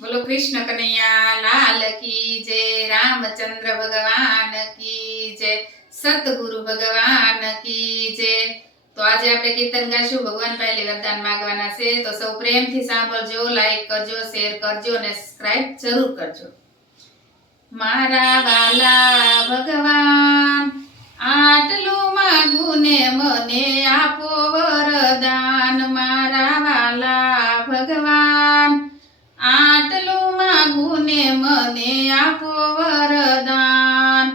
बोलो कृष्ण कन्हैया लाल की जय, रामचंद्र भगवान की जय, सतगुरु भगवान की जय। तो आज આપણે કીર્તન ગાશું, ભગવાન પહેલી વરદાન માંગવાના છે। તો સૌ પ્રેમથી સાંભળજો, લાઈક કરજો, શેર કરજો અને સબસ્ક્રાઇબ જરૂર કરજો। મારા વાલા ભગવાન, આટલું માંગું ને મને આપો વરદાન। મારા વાલા ભગવાન, આટલું માંગું ને મને આપો વરદાન।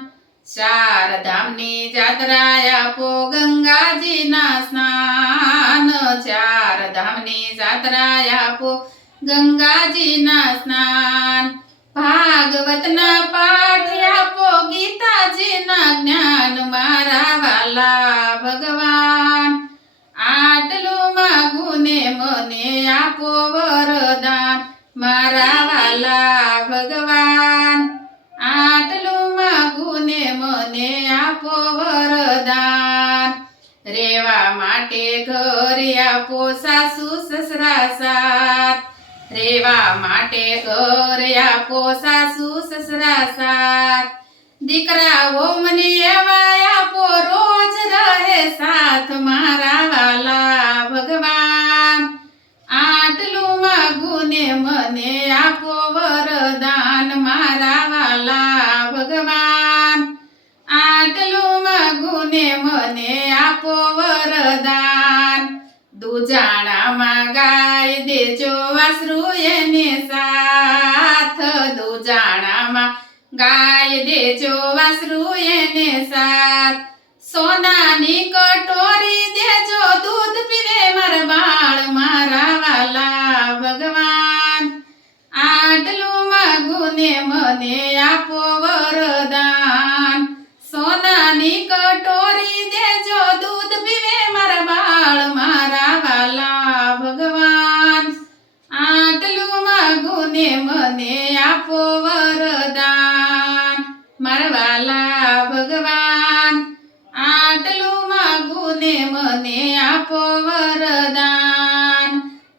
ચાર ધામની જાત્રા આપો, ગંગાજીના સ્નાન। ચાર ધામની જાત્રા આપો, ગંગાજીના સ્નાન। ભાગવતના પાઠ આપો, ગીતાજીના જ્ઞાન। મારા વાલા ભગવાન, આટલું માંગું ને મને આપો વરદાન। મારા વાલા ભગવાન, આટલું માંગું ને મને આપો વરદાન। રેવા માટે ઘર આપો, સાસુ સસરા સાથ। રેવા માટે ઘર આપો, સાસુ સસરા સાથ। દીકરાઓ મને એવા આપો, રોજ રહે સાથ। મારા વાલા ભગવાન, આટલું માંગું ને મને આપો વરદાન। મારા વાલા ભગવાન, આટલું માંગું ને મને આપો વરદાન। દુજાણામાં ગાય દેજો, વાસરું એને સાથ। દુજાણામાં ગાય દેજો, વાસરું એને સાથ। સોનાની કટોરી દેજો, દૂધ પીવે મારા બાળ। મારા વાલા ભગવાન, આટલું માંગું ને મને આપો વરદાન। સોનાની કટોરી દેજો, દૂધ પીવે મારા બાળ। મારા વાલા ભગવાન, આટલું માંગું ને મને આપો વરદાન। મારા વાલા ભગવાન, આટલું માંગું ને મને આપો વરદાન।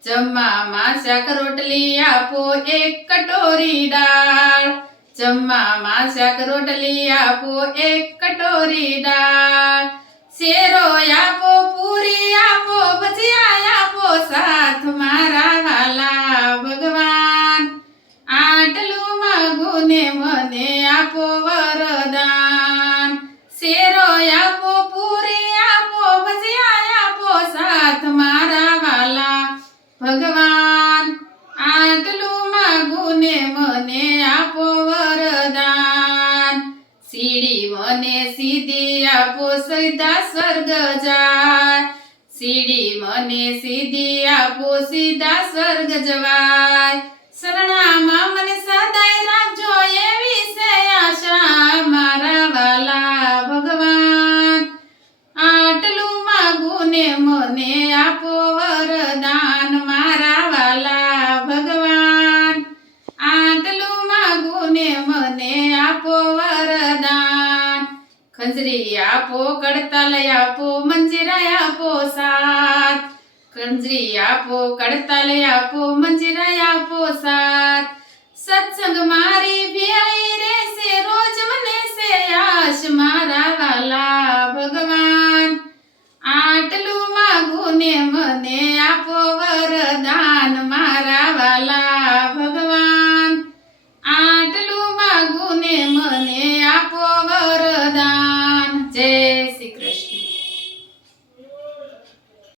જમવામાં શાક રોટલી આપો, એક કટોરી દાળ। જમવામાં શાક રોટલી આપો, એક કટોરી દાળ। શેરો આપો, પૂરી આપો, ભજીયા આપો સાથ। મારા વાલા ભગવાન, આટલું માંગું ને મને આપો વરદાન। શેરો આપો, પૂરી આપો, ભજીયા આપો સાથ। મારા વાલા ભગવાન, આટલું માંગું ને મને આપો વરદાન। સીડી મને સીધી આપો, સીધા સ્વર્ગ જાય। સીડી મને સીધી આપો, સીધા સ્વર્ગ જવાય। શરણામાં મને સદાય રાખજો, એવી છે આશા। મારા વાલા ભગવાન, આટલું માંગું ને મને આપો વરદાન। મારા વાલા ભગવાન, આટલું માંગું ને મને આપો વરદાન। ખંજરી આપો, કડતાલ આપો, મંજીરા આપો સાથ। ખંજરી આપો, કડતાલ આપો, મંજીરા આપો સાથ। સત્સંગ મારી ભેળી રહેશે, રોજ મને છે આશ। મારા વાલા ભગવાન, આટલું માંગું ને મને આપો વરદાન। મારા વાલા ભગવાન, આટલું માંગું ને મને આપો વરદાન। જય શ્રી કૃષ્ણ।